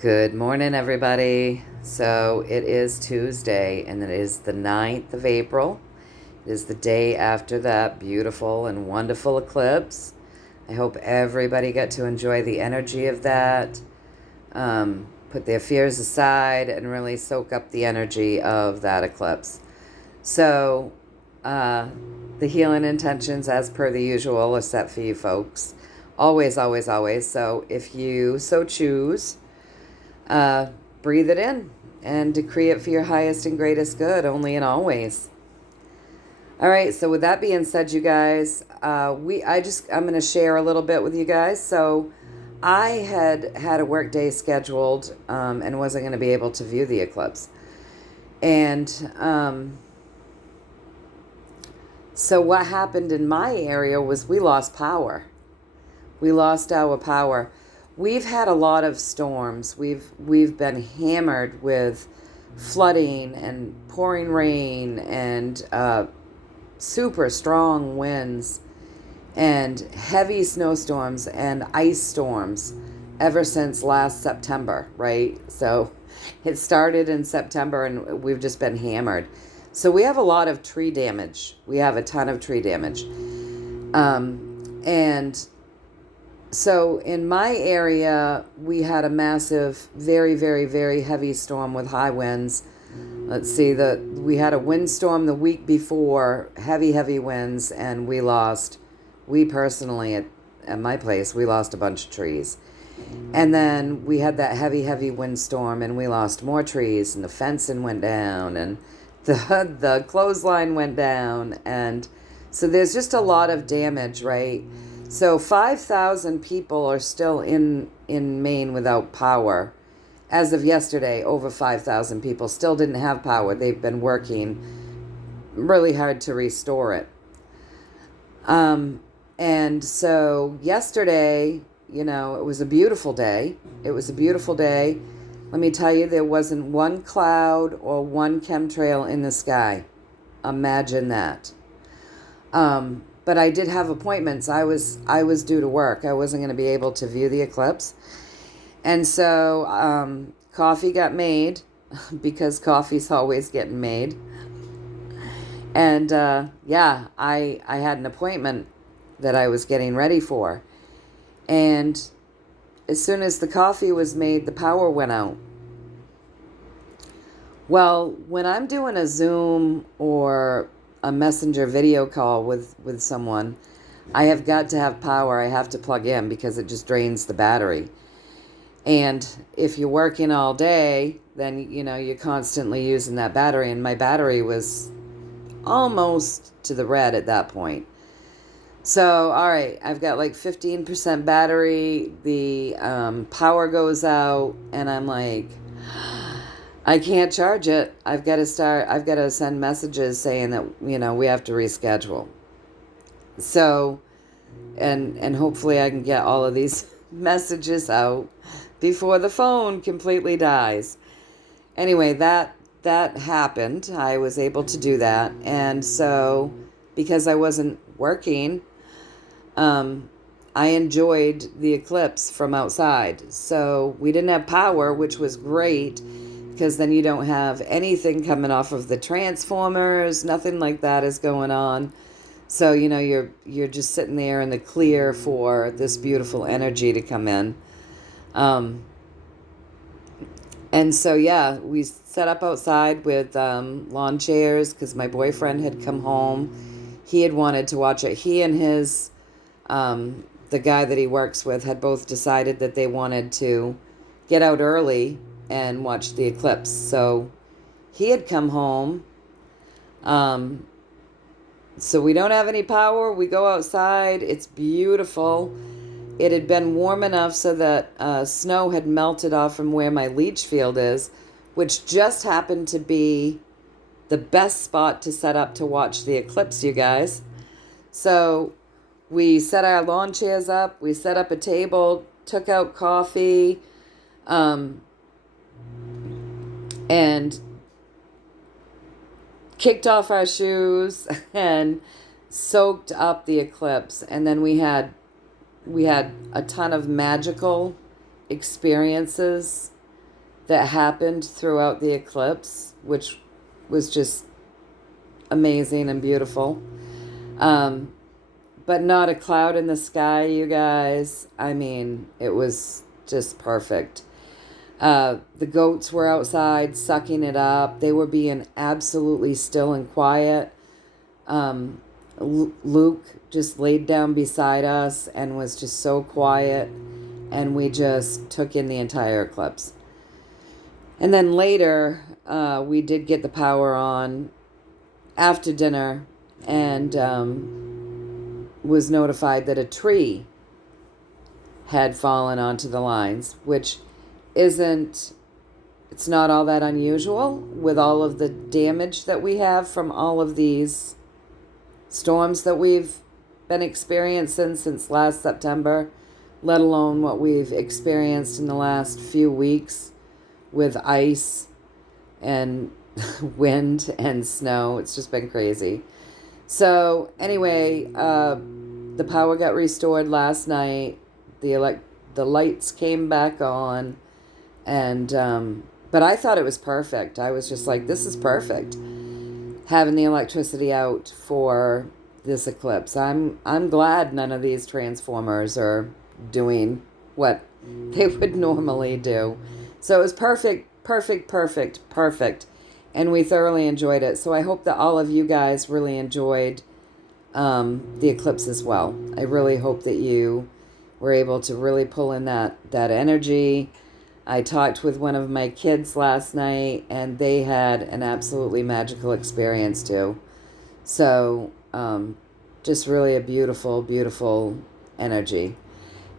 Good morning, everybody. So it is Tuesday, and it is the 9th of April. It is the day after that beautiful and wonderful eclipse. I hope everybody got to enjoy the energy of that, put their fears aside, and really soak up the energy of that eclipse. So, the healing intentions, as per the usual, are set for you folks. Always, always, always. So if you so choose, breathe it in and decree it for your highest and greatest good, only and always. All right, so with that being said, you guys, I'm going to share a little bit with you guys. So I had a work day scheduled and wasn't going to be able to view the eclipse. And so what happened in my area was we lost power. We lost our power. We've had a lot of storms. We've been hammered with flooding and pouring rain and super strong winds and heavy snowstorms and ice storms ever since last September, right? So it started in September and we've just been hammered. So we have a lot of tree damage. We have a ton of tree damage. And so in my area, we had a massive, very, very, very heavy storm with high winds. Let's see, we had a windstorm the week before, heavy, heavy winds, and we personally at my place, we lost a bunch of trees. And then we had that heavy, heavy windstorm, and we lost more trees, and the fencing went down, and the clothesline went down, and so there's just a lot of damage, right? So 5,000 people are still in Maine without power. As of yesterday, over 5,000 people still didn't have power. They've been working really hard to restore it. And so yesterday, it was a beautiful day. It was a beautiful day. Let me tell you, there wasn't one cloud or one chemtrail in the sky. Imagine that. But I did have appointments. I was due to work. I wasn't going to be able to view the eclipse. And so coffee got made because coffee's always getting made. And I had an appointment that I was getting ready for. And as soon as the coffee was made, the power went out. Well, when I'm doing a Zoom or a messenger video call with someone, I have got to have power. I have to plug in because it just drains the battery. And if you're working all day, then, you're constantly using that battery. And my battery was almost to the red at that point. So, all right, I've got like 15% battery. The power goes out and I'm like, I can't charge it. I've got to send messages saying that, we have to reschedule. So, and hopefully I can get all of these messages out before the phone completely dies. Anyway, that happened. I was able to do that. And so, because I wasn't working, I enjoyed the eclipse from outside. So we didn't have power, which was great, because then you don't have anything coming off of the transformers. Nothing like that is going on. So, you're just sitting there in the clear for this beautiful energy to come in. And so, we set up outside with lawn chairs because my boyfriend had come home. He had wanted to watch it. He and the guy that he works with had both decided that they wanted to get out early and watch the eclipse. So he had come home. So we don't have any power. We go outside. It's beautiful. It had been warm enough so that snow had melted off from where my leach field is, which just happened to be the best spot to set up to watch the eclipse, you guys. So we set our lawn chairs up. We set up a table, took out coffee, and kicked off our shoes and soaked up the eclipse. And then we had a ton of magical experiences that happened throughout the eclipse, which was just amazing and beautiful. But not a cloud in the sky, you guys. I mean, it was just perfect. The goats were outside sucking it up. They were being absolutely still and quiet. Luke just laid down beside us and was just so quiet, and we just took in the entire eclipse. And then later, we did get the power on after dinner, and was notified that a tree had fallen onto the lines, which it's not all that unusual with all of the damage that we have from all of these storms that we've been experiencing since last September, let alone what we've experienced in the last few weeks with ice and wind and snow. It's just been crazy. So anyway, the power got restored last night. The lights came back on, and but I thought it was perfect. I was just like, this is perfect, having the electricity out for this eclipse. I'm glad none of these transformers are doing what they would normally do. So it was perfect, and we thoroughly enjoyed it. So I hope that all of you guys really enjoyed the eclipse as well. I really hope that you were able to really pull in that energy. I talked with one of my kids last night, and they had an absolutely magical experience too. So just really a beautiful, beautiful energy.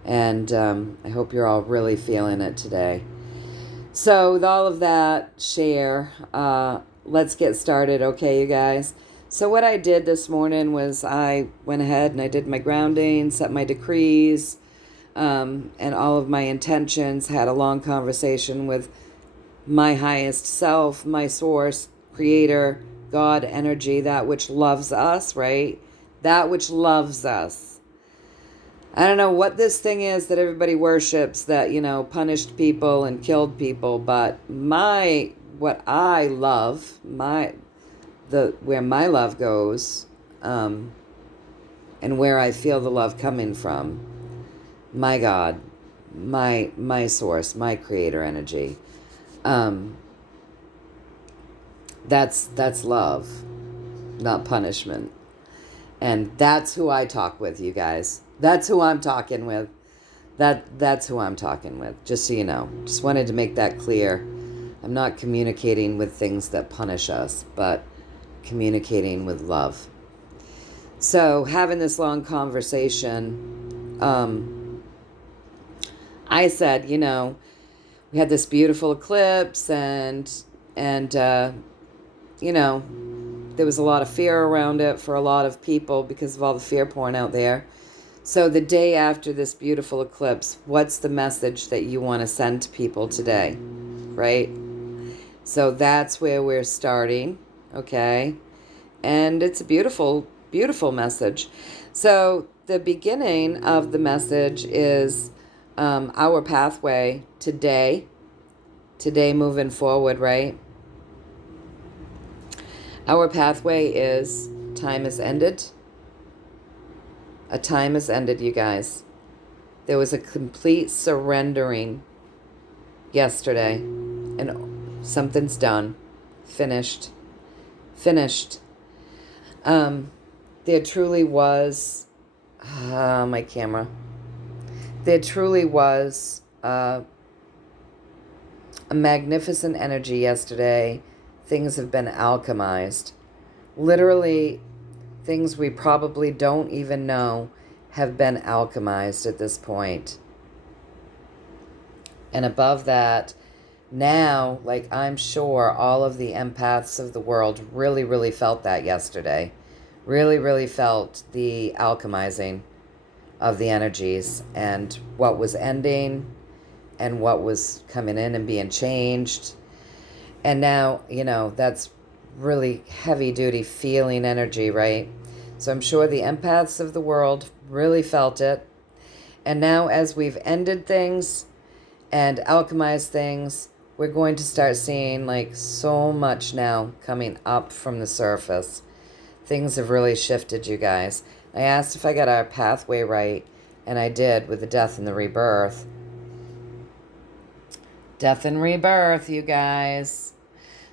And I hope you're all really feeling it today. So with all of that share, let's get started, okay, you guys? So what I did this morning was I went ahead and I did my grounding, set my decrees, and all of my intentions, had a long conversation with my highest self, my source, creator, God energy, that which loves us, right? That which loves us. I don't know what this thing is that everybody worships that, punished people and killed people, but what I love, where my love goes, and where I feel the love coming from, my God, my source, my creator energy, that's love, not punishment. And that's who I talk with, you guys. That's who I'm talking with. That's who I'm talking with, just so you know. Just wanted to make that clear. I'm not communicating with things that punish us, but communicating with love. So having this long conversation, I said, we had this beautiful eclipse, and there was a lot of fear around it for a lot of people because of all the fear porn out there. So the day after this beautiful eclipse, what's the message that you want to send to people today, right? So that's where we're starting, okay? And it's a beautiful, beautiful message. So the beginning of the message is our pathway today moving forward, right? Our pathway is time has ended. A time has ended, you guys. There was a complete surrendering yesterday, and something's done. Finished. There truly was, my camera. There truly was a magnificent energy yesterday. Things have been alchemized. Literally, things we probably don't even know have been alchemized at this point. And above that, now, I'm sure all of the empaths of the world really, really felt that yesterday. Really, really felt the alchemizing of the energies and what was ending and what was coming in and being changed. And now, that's really heavy-duty feeling energy, right? So I'm sure the empaths of the world really felt it. And now as we've ended things and alchemized things, we're going to start seeing like so much now coming up from the surface. Things have really shifted, you guys. I asked if I got our pathway right, and I did with the death and the rebirth. Death and rebirth, you guys.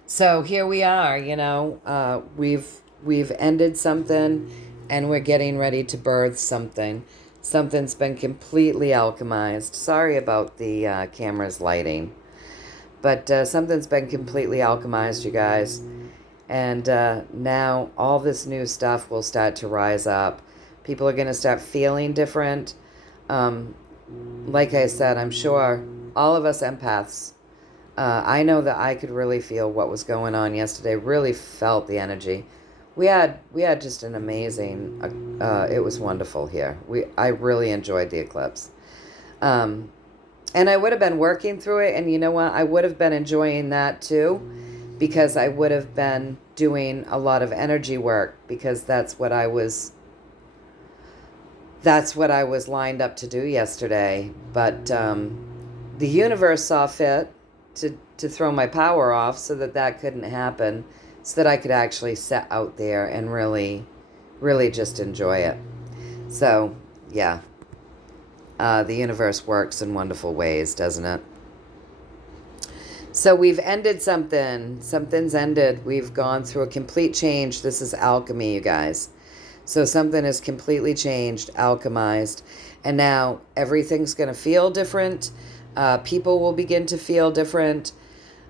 So here we are, you know, we've ended something, and we're getting ready to birth something. Something's been completely alchemized. Sorry about the camera's lighting. But something's been completely alchemized, you guys. And now all this new stuff will start to rise up. People are going to start feeling different. Like I said, I'm sure all of us empaths, I know that I could really feel what was going on yesterday. Really felt the energy. We had just an amazing, it was wonderful here. I really enjoyed the eclipse. And I would have been working through it, and you know what? I would have been enjoying that too, because I would have been doing a lot of energy work, because that's what I was lined up to do yesterday. But the universe saw fit to throw my power off so that couldn't happen, so that I could actually sit out there and really, really just enjoy it. So, yeah. The universe works in wonderful ways, doesn't it? So we've ended something. Something's ended. We've gone through a complete change. This is alchemy, you guys. So something is completely changed, alchemized. And now everything's going to feel different. People will begin to feel different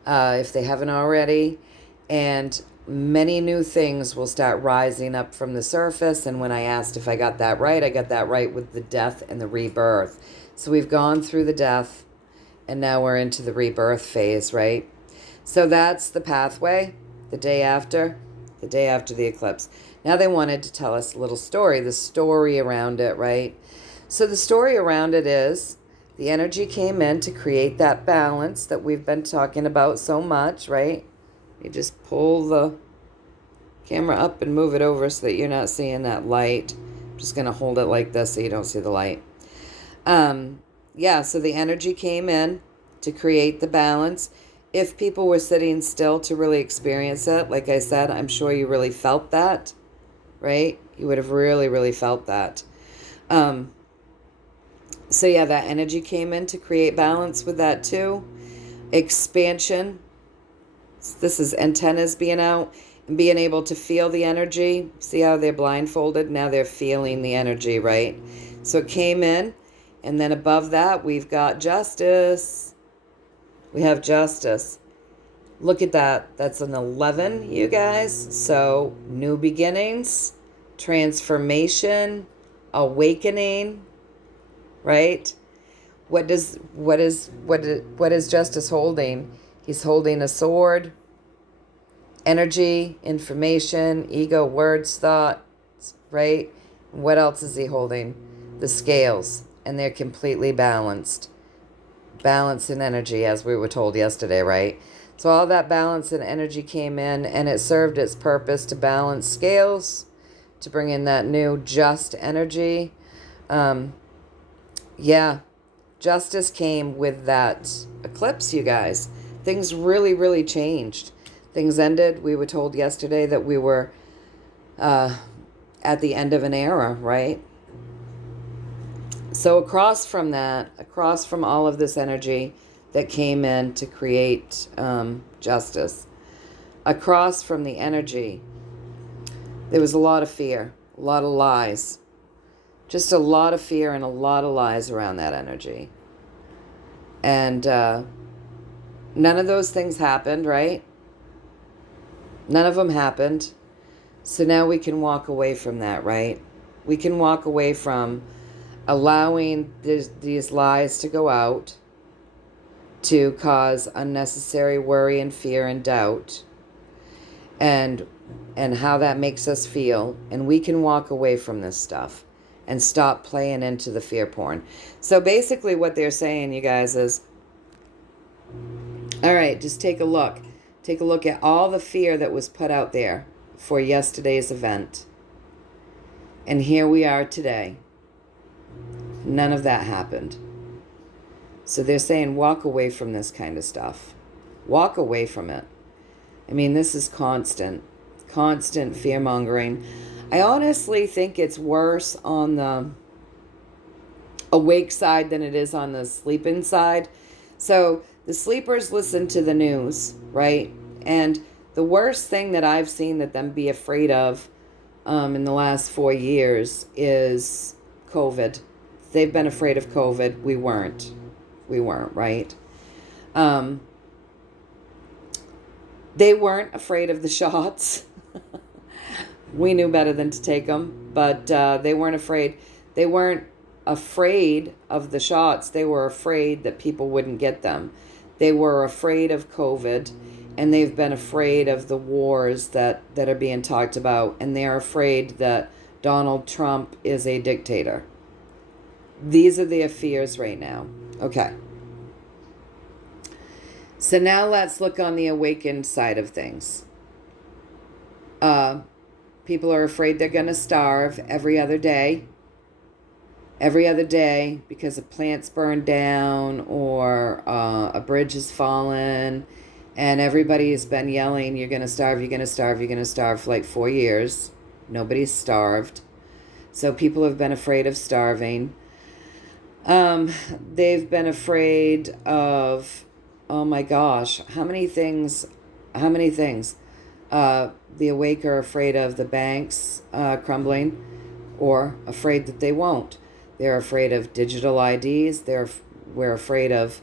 if they haven't already. And many new things will start rising up from the surface. And when I asked if I got that right, I got that right with the death and the rebirth. So we've gone through the death, and now we're into the rebirth phase, right? So that's the pathway, the day after the eclipse. Now they wanted to tell us a little story, the story around it, right? So the story around it is the energy came in to create that balance that we've been talking about so much, right? You just pull the camera up and move it over so that you're not seeing that light. I'm just going to hold it like this so you don't see the light. Yeah, so the energy came in to create the balance. If people were sitting still to really experience it, like I said, I'm sure you really felt that, right? You would have really, really felt that. So yeah, that energy came in to create balance with that too. Expansion. This is antennas being out and being able to feel the energy. See how they're blindfolded? Now they're feeling the energy, right? So it came in, and then above that, we've got justice. We have justice. Look at that. That's an 11, you guys. So new beginnings, transformation, awakening, right? What is justice holding? He's holding a sword, energy, information, ego, words, thoughts, right? What else is he holding? The scales, and they're completely balanced. Balance and energy, as we were told yesterday, right? So all that balance and energy came in, and it served its purpose to balance scales, to bring in that new just energy. Yeah, justice came with that eclipse, you guys. Things really, really changed. Things ended. We were told yesterday that we were at the end of an era, right? So across from that, across from all of this energy that came in to create justice, across from the energy, there was a lot of fear, a lot of lies. Just a lot of fear and a lot of lies around that energy. And none of those things happened, right? None of them happened. So now we can walk away from that, right? We can walk away from allowing these lies to go out to cause unnecessary worry and fear and doubt, and how that makes us feel. And we can walk away from this stuff and stop playing into the fear porn. So basically what they're saying, you guys, is, all right, just take a look. Take a look at all the fear that was put out there for yesterday's event. And here we are today. None of that happened. So they're saying walk away from this kind of stuff. Walk away from it. I mean, this is constant fear-mongering. I honestly think it's worse on the awake side than it is on the sleeping side. So the sleepers listen to the news, right? And the worst thing that I've seen that them be afraid of in the last 4 years is COVID. They've been afraid of COVID. We weren't, right? They weren't afraid of the shots. We knew better than to take them, but they weren't afraid. They weren't afraid of the shots. They were afraid that people wouldn't get them. They were afraid of COVID, and they've been afraid of the wars that are being talked about, and they're afraid that Donald Trump is a dictator. These are their fears right now. Okay. So now let's look on the awakened side of things. People are afraid they're going to starve every other day because a plant's burned down or a bridge has fallen, and everybody's been yelling, you're going to starve, you're going to starve, you're going to starve for like 4 years. Nobody's starved. So people have been afraid of starving. They've been afraid of, oh my gosh, how many things? The awake are afraid of the banks crumbling, or afraid that they won't. They're afraid of digital IDs. We're afraid of,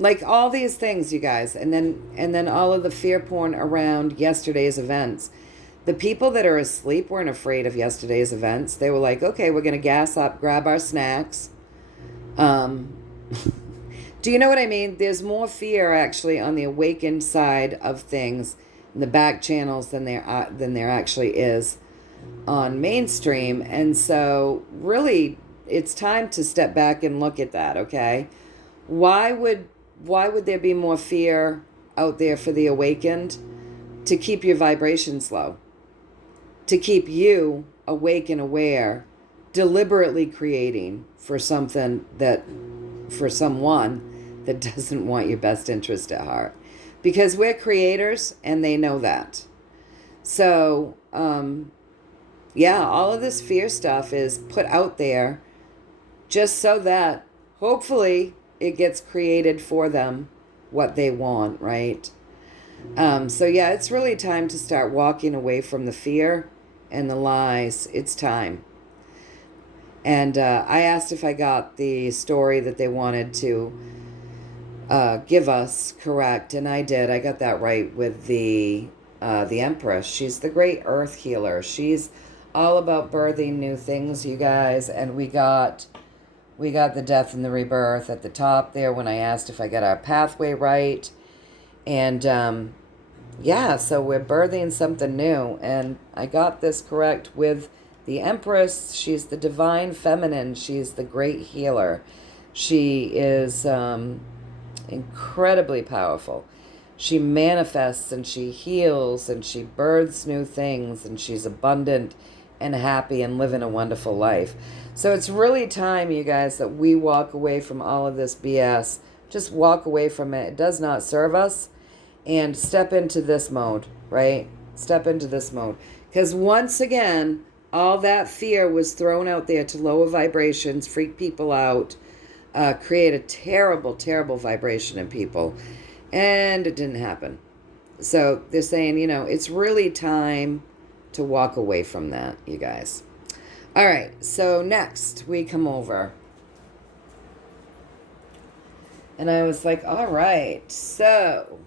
like all these things, you guys. And then all of the fear porn around yesterday's events. The people that are asleep weren't afraid of yesterday's events. They were like, okay, we're going to gas up, grab our snacks. Do you know what I mean? There's more fear actually on the awakened side of things in the back channels than there actually is on mainstream. And so really it's time to step back and look at that, okay? Why would there be more fear out there for the awakened? To keep your vibrations low. To keep you awake and aware, deliberately creating for someone that doesn't want your best interest at heart. Because we're creators and they know that. So, all of this fear stuff is put out there just so that hopefully it gets created for them what they want, right? It's really time to start walking away from the fear and the lies. It's time. And I asked if I got the story that they wanted to give us correct, and I did. I got that right with the Empress. She's the great earth healer. She's all about birthing new things, you guys. And we got the death and the rebirth at the top there when I asked if I got our pathway right. And so we're birthing something new, and I got this correct with the Empress. She's the divine feminine. She's the great healer. She is incredibly powerful. She manifests and she heals and she births new things, and she's abundant and happy and living a wonderful life. So it's really time, you guys, that we walk away from all of this BS. Just walk away from it. It does not serve us. And step into this mode, right? Step into this mode. Because once again, all that fear was thrown out there to lower vibrations, freak people out, create a terrible, terrible vibration in people. And it didn't happen. So they're saying, it's really time to walk away from that, you guys. All right, so next we come over. And I was like, all right, so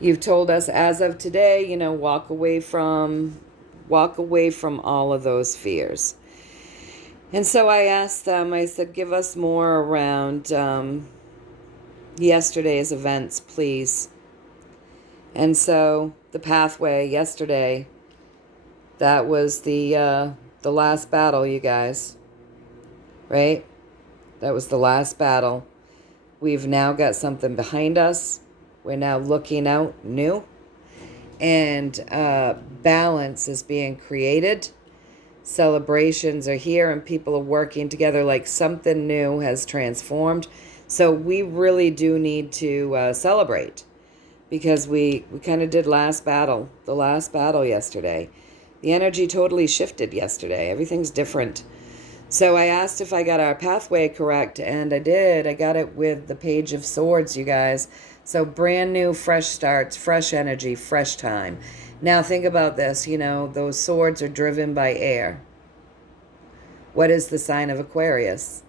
you've told us as of today, walk away from all of those fears. And so I asked them, I said, give us more around yesterday's events, please. And so the pathway yesterday, that was the last battle, you guys, right? That was the last battle. We've now got something behind us. We're now looking out new. And balance is being created. Celebrations are here and people are working together like something new has transformed. So we really do need to celebrate, because we kind of did the last battle yesterday. The energy totally shifted yesterday. Everything's different. So I asked if I got our pathway correct, and I did. I got it with the Page of Swords, you guys. So brand new, fresh starts, fresh energy, fresh time. Now think about this, those swords are driven by air. What is the sign of Aquarius?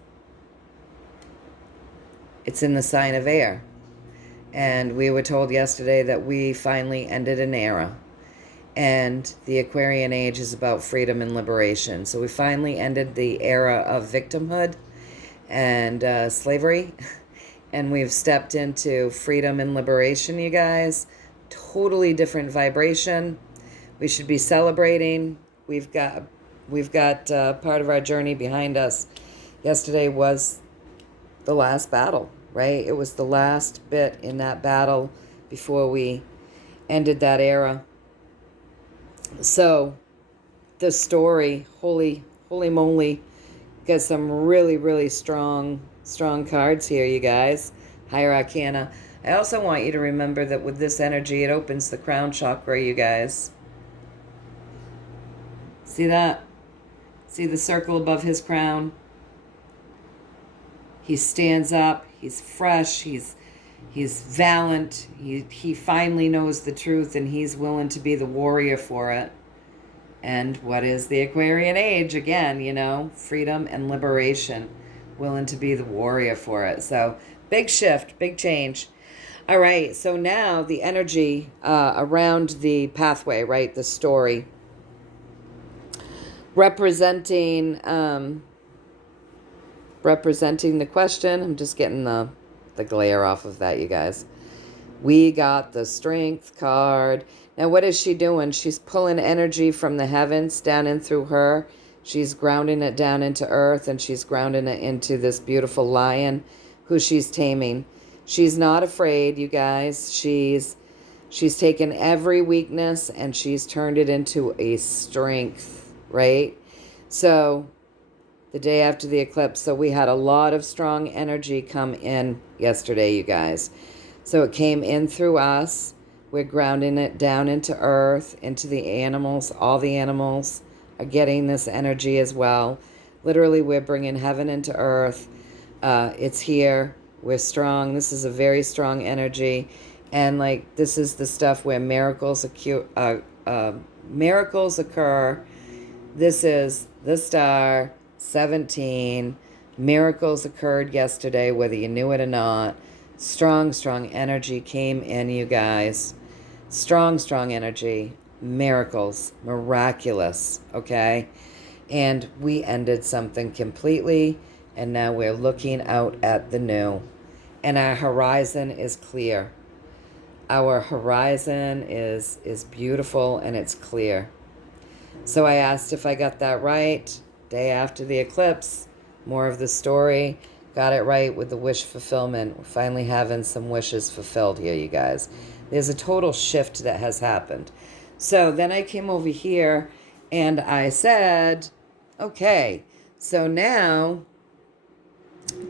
It's in the sign of air. And we were told yesterday that we finally ended an era. And the Aquarian age is about freedom and liberation. So we finally ended the era of victimhood and slavery. And we've stepped into freedom and liberation, you guys. Totally different vibration. We should be celebrating. We've got part of our journey behind us. Yesterday was the last battle, right? It was the last bit in that battle before we ended that era. So the story, holy moly, got some really, really strong cards here, you guys. Higher Arcana. I also want you to remember that with this energy, it opens the crown chakra, you guys. See that? See the circle above his crown? He stands up. He's fresh. He's valiant. He finally knows the truth, and he's willing to be the warrior for it. And what is the Aquarian age? Again, freedom and liberation. Willing to be the warrior for it. So big shift, big change. All right, so now the energy around the pathway, right? The story. Representing the question. I'm just getting the glare off of that, you guys. We got the Strength card. Now, what is she doing? She's pulling energy from the heavens down in through her. She's grounding it down into earth, and she's grounding it into this beautiful lion who she's taming. She's not afraid, you guys. She's taken every weakness and she's turned it into a strength, right? So the day after the eclipse, so we had a lot of strong energy come in yesterday, you guys. So it came in through us. We're grounding it down into earth, into the animals. All the animals are getting this energy as well. Literally, we're bringing heaven into earth. It's here. We're strong. This is a very strong energy. And this is the stuff where miracles occur. This is the star 17. Miracles occurred yesterday, whether you knew it or not. Strong energy came in, you guys. Strong energy. Miracles. Miraculous. Okay? And we ended something completely, and now we're looking out at the new. And our horizon is clear. Our horizon is beautiful, and it's clear. So I asked if I got that right. Day after the eclipse, more of the story. Got it right with the wish fulfillment. We're finally having some wishes fulfilled here, you guys. There's a total shift that has happened. So then I came over here and I said, okay, so now,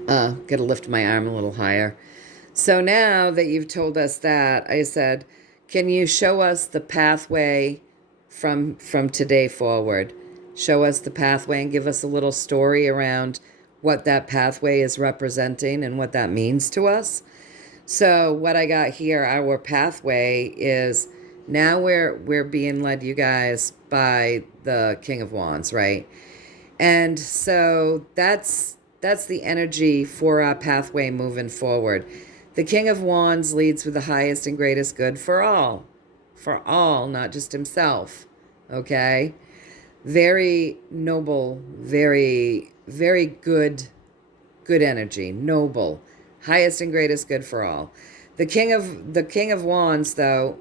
gotta lift my arm a little higher. So now that you've told us that, I said, can you show us the pathway from today forward? Show us the pathway and give us a little story around what that pathway is representing and what that means to us. So what I got here, our pathway is, now we're being led, you guys, by the King of Wands, right? And so that's the energy for our pathway moving forward. The King of Wands leads with the highest and greatest good for all, not just himself, okay? Very noble, very, very good energy, noble, highest and greatest good for all. The King of Wands, though,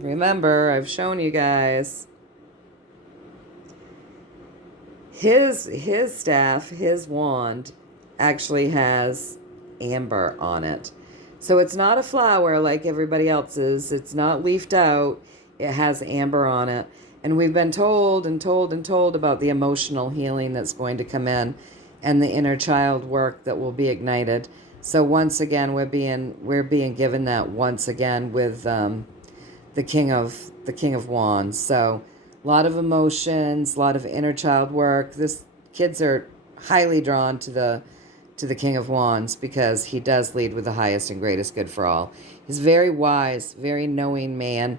remember, I've shown you guys, his staff, his wand, actually has amber on it. So it's not a flower like everybody else's. It's not leafed out. It has amber on it. And we've been told about the emotional healing that's going to come in and the inner child work that will be ignited. So once again, we're being given that once again with the King of Wands. So a lot of emotions, a lot of inner child work. Kids are highly drawn to the King of Wands because he does lead with the highest and greatest good for all. He's very wise, very knowing man,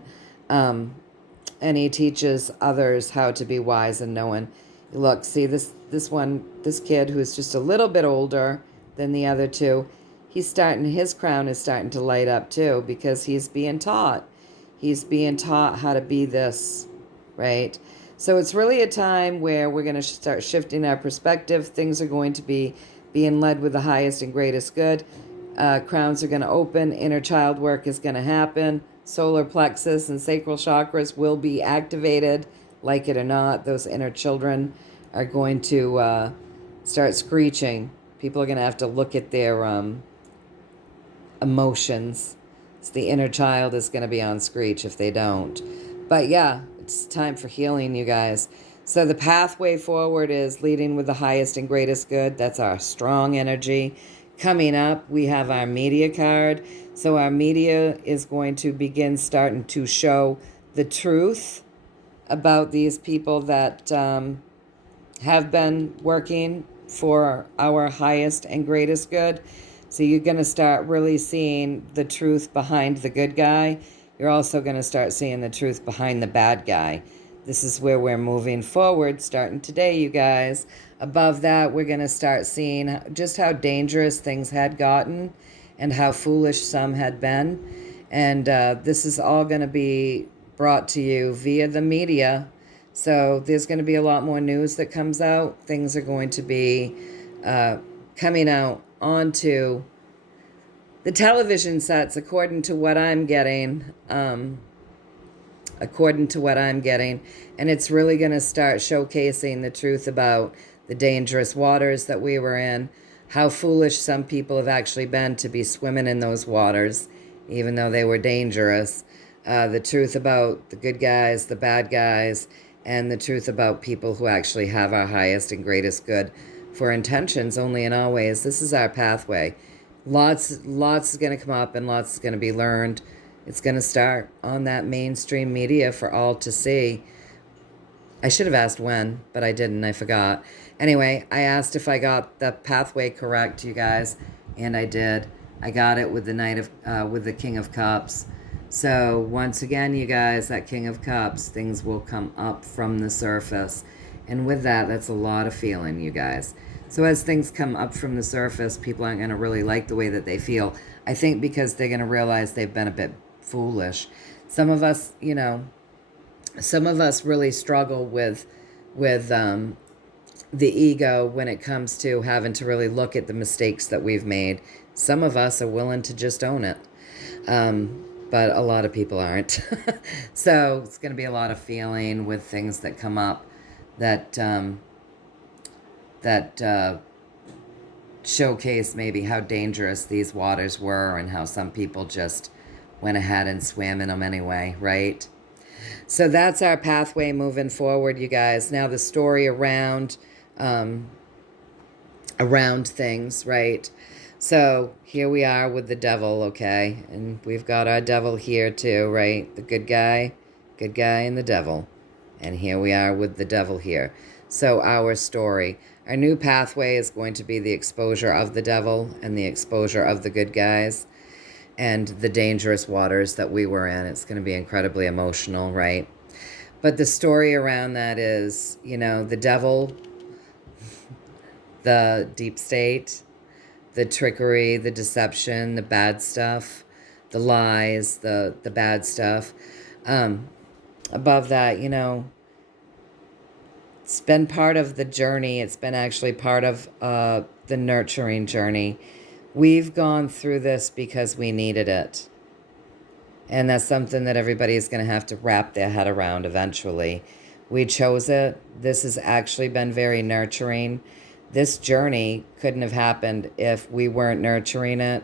and he teaches others how to be wise and knowing. Look, see this kid who's just a little bit older than the other two. His crown is starting to light up too because he's being taught. He's being taught how to be this, right? So it's really a time where we're going to start shifting our perspective. Things are going to be being led with the highest and greatest good. Crowns are going to open. Inner child work is going to happen. Solar plexus and sacral chakras will be activated, like it or not. Those inner children are going to start screeching. People are going to have to look at their emotions. So the inner child is going to be on screech if they don't. But yeah, it's time for healing, you guys. So the pathway forward is leading with the highest and greatest good. That's our strong energy. Coming up, we have our media card. So our media is going to begin starting to show the truth about these people that have been working for our highest and greatest good. So you're going to start really seeing the truth behind the good guy. You're also going to start seeing the truth behind the bad guy. This is where we're moving forward, starting today, you guys. Above that, we're going to start seeing just how dangerous things had gotten and how foolish some had been. And this is all going to be brought to you via the media. So there's going to be a lot more news that comes out. Things are going to be coming out onto the television sets, according to what I'm getting. And it's really going to start showcasing the truth about the dangerous waters that we were in, how foolish some people have actually been to be swimming in those waters, even though they were dangerous. The truth about the good guys, the bad guys, and the truth about people who actually have our highest and greatest good for intentions only and always. This is our pathway. Lots is going to come up and lots is going to be learned. It's going to start on that mainstream media for all to see. I should have asked when, but I didn't. I forgot. Anyway, I asked if I got the pathway correct, you guys, and I did. I got it with the King of Cups. So once again, you guys, that King of Cups, things will come up from the surface. And with that, that's a lot of feeling, you guys. So as things come up from the surface, people aren't going to really like the way that they feel. I think because they're going to realize they've been a bit foolish. Some of us really struggle with the ego when it comes to having to really look at the mistakes that we've made. Some of us are willing to just own it. But a lot of people aren't. So it's going to be a lot of feeling with things that come up that showcase maybe how dangerous these waters were and how some people just went ahead and swam in them anyway, right? So that's our pathway moving forward, you guys. Now the story around things, right? So here we are with the devil, okay? And we've got our devil here too, right? The good guy and the devil. And here we are with the devil here. So our story. Our new pathway is going to be the exposure of the devil and the exposure of the good guys and the dangerous waters that we were in. It's going to be incredibly emotional, right? But the story around that is, the devil, the deep state, the trickery, the deception, the bad stuff, the lies, the bad stuff. Above that, it's been part of the journey. It's been actually part of the nurturing journey. We've gone through this because we needed it. And that's something that everybody's going to have to wrap their head around eventually. We chose it. This has actually been very nurturing. This journey couldn't have happened if we weren't nurturing it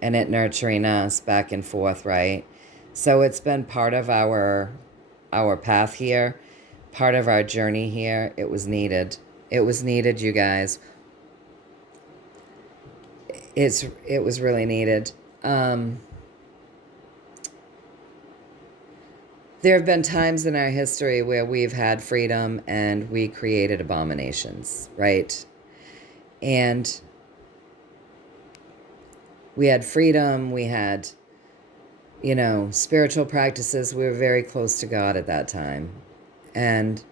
and it nurturing us back and forth, right? So it's been part of our path here, part of our journey here. It was needed. It was needed, you guys. it was really needed. There have been times in our history where we've had freedom and we created abominations, right? And we had freedom, we had, spiritual practices. We were very close to God at that time. And,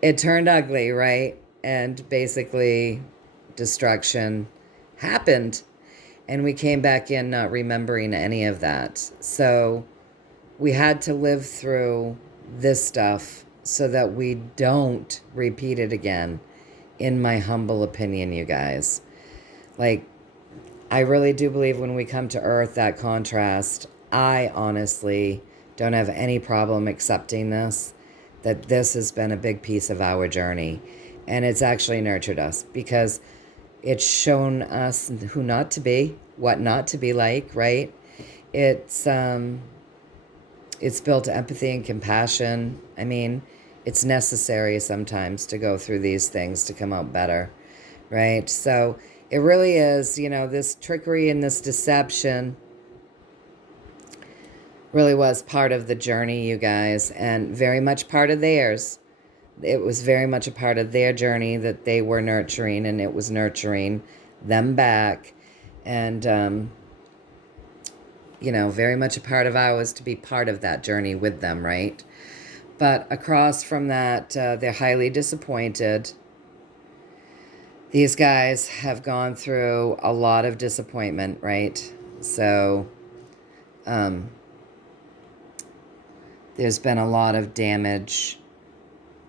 it turned ugly, right? And basically, destruction happened. And we came back in not remembering any of that. So we had to live through this stuff so that we don't repeat it again, in my humble opinion, you guys. Like, I really do believe when we come to Earth, that contrast, I honestly don't have any problem accepting this, that this has been a big piece of our journey. And it's actually nurtured us because it's shown us who not to be, what not to be like, right? It's built empathy and compassion. I mean, it's necessary sometimes to go through these things to come out better, right? So it really is, this trickery and this deception really was part of the journey, you guys, and very much part of theirs. It was very much a part of their journey that they were nurturing, and it was nurturing them back. And, very much a part of ours to be part of that journey with them, right? But across from that, they're highly disappointed. These guys have gone through a lot of disappointment, right? So, there's been a lot of damage.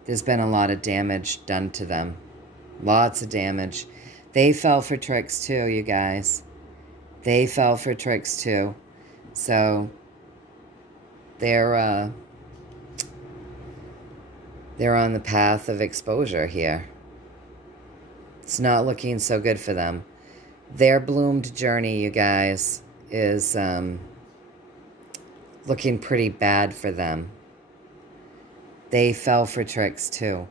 There's been a lot of damage done to them. Lots of damage. They fell for tricks too, you guys. They fell for tricks too. So they're on the path of exposure here. It's not looking so good for them. Their bloomed journey, you guys, is looking pretty bad for them. They fell for tricks too.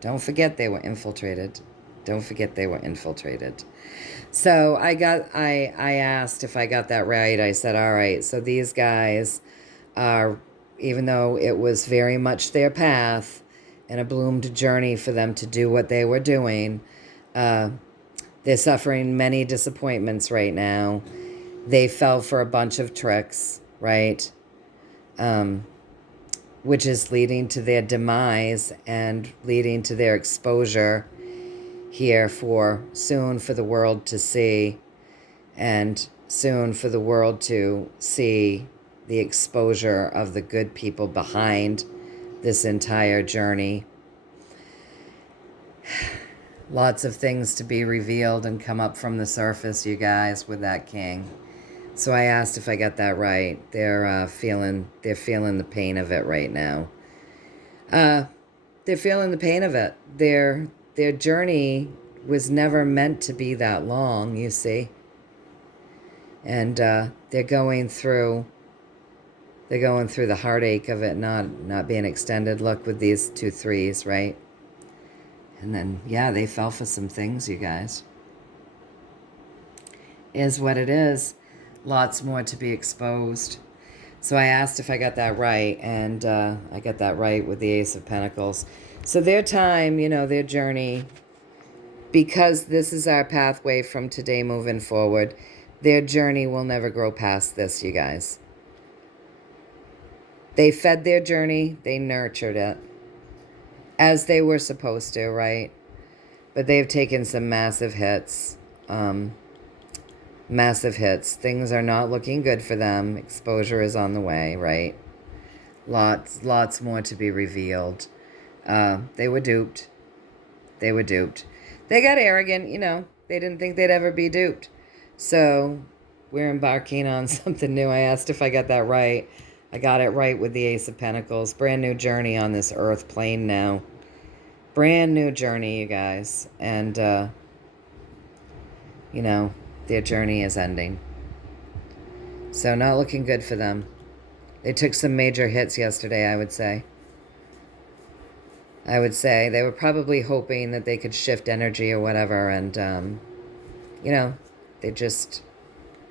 Don't forget they were infiltrated. Don't forget they were infiltrated. So I asked if I got that right. I said, all right, so these guys are, even though it was very much their path and a bloomed journey for them to do what they were doing, they're suffering many disappointments right now. They fell for a bunch of tricks, right? Which is leading to their demise and leading to their exposure here soon for the world to see, and soon for the world to see the exposure of the good people behind this entire journey. Lots of things to be revealed and come up from the surface, you guys, with that king. So I asked if I got that right. They're feeling the pain of it right now. They're feeling the pain of it. Their journey was never meant to be that long, you see. And they're going through the heartache of it not being extended. Look, with these 2 3s, right? And then, yeah, they fell for some things, you guys. Is what it is. Lots more to be exposed. So I asked if I got that right, and I got that right with the Ace of Pentacles. So their time, their journey, because this is our pathway from today moving forward, their journey will never grow past this, you guys. They fed their journey, they nurtured it, as they were supposed to, right? But they've taken some massive hits. Massive hits. Things are not looking good for them. Exposure is on the way, right? Lots more to be revealed. They were duped. They were duped. They got arrogant, They didn't think they'd ever be duped. So we're embarking on something new. I asked if I got that right. I got it right with the Ace of Pentacles. Brand new journey on this earth plane now. Brand new journey, you guys. And, their journey is ending. So not looking good for them. They took some major hits yesterday, I would say. I would say. They were probably hoping that they could shift energy or whatever, and, you know, they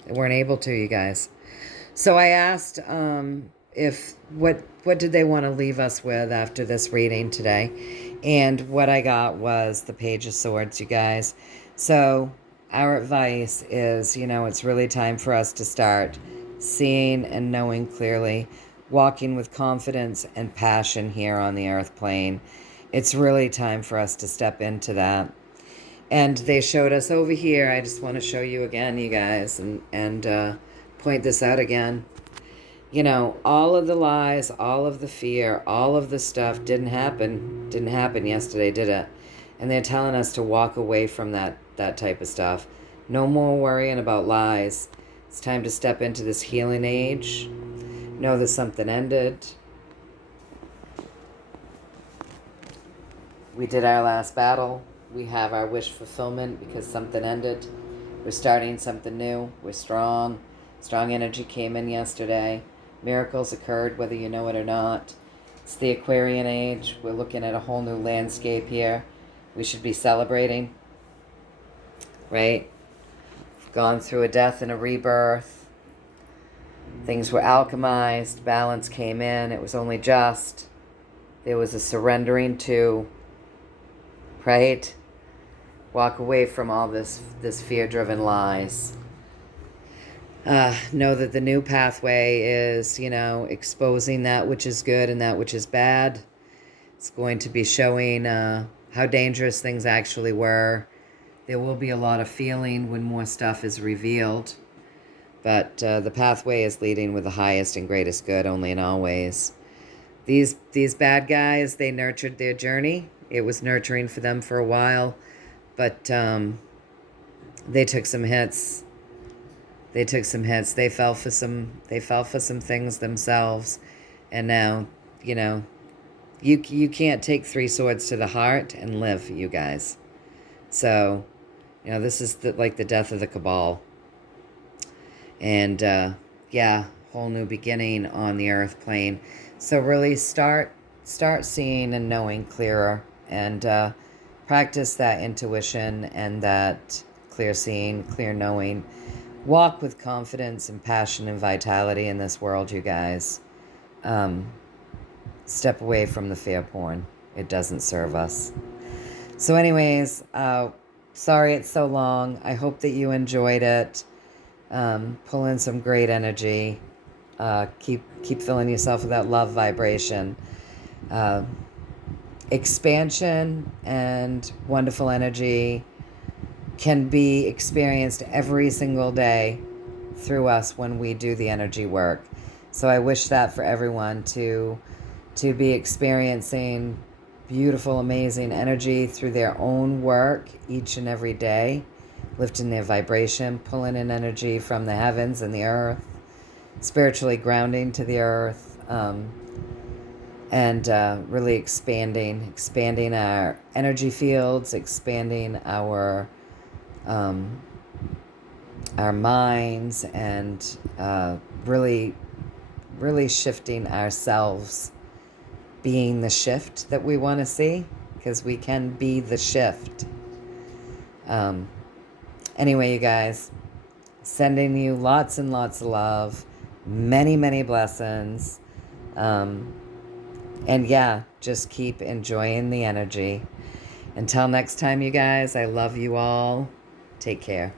weren't able to, you guys. So I asked if what did they want to leave us with after this reading today, and what I got was the Page of Swords, you guys. So our advice is, it's really time for us to start seeing and knowing clearly, walking with confidence and passion here on the earth plane. It's really time for us to step into that. And they showed us over here. I just want to show you again, you guys, and point this out again. All of the lies, all of the fear, all of the stuff didn't happen yesterday, did it? And they're telling us to walk away from that type of stuff. No more worrying about lies. It's time to step into this healing age. Know that something ended. We did our last battle. We have our wish fulfillment because something ended. We're starting something new. We're strong. Strong energy came in yesterday. Miracles occurred, whether you know it or not. It's the Aquarian age. We're looking at a whole new landscape here. We should be celebrating, right? We've gone through a death and a rebirth. Things were alchemized. Balance came in. It was only just. There was a surrendering to, right? Walk away from all this fear-driven lies. Know that the new pathway is, exposing that which is good and that which is bad. It's going to be showing how dangerous things actually were. There will be a lot of feeling when more stuff is revealed. But the pathway is leading with the highest and greatest good only and always. These bad guys, they nurtured their journey. It was nurturing for them for a while. But they took some hits. They fell for some things themselves. And now, you can't take 3 swords to the heart and live, you guys. So, this is like the death of the cabal. And whole new beginning on the earth plane. So really start seeing and knowing clearer, and practice that intuition and that clear seeing, clear knowing. Walk with confidence and passion and vitality in this world, you guys. Step away from the fear porn. It doesn't serve us. So anyways, sorry it's so long. I hope that you enjoyed it. Pull in some great energy. Keep filling yourself with that love vibration. Expansion and wonderful energy can be experienced every single day through us when we do the energy work. So I wish that for everyone to be experiencing beautiful, amazing energy through their own work each and every day, lifting their vibration, pulling in energy from the heavens and the earth, spiritually grounding to the earth, and really expanding our energy fields, expanding our minds, and really shifting ourselves, being the shift that we want to see, because we can be the shift. Anyway, you guys, sending you lots and lots of love, many blessings, and just keep enjoying the energy. Until next time, you guys, I love you all. Take care.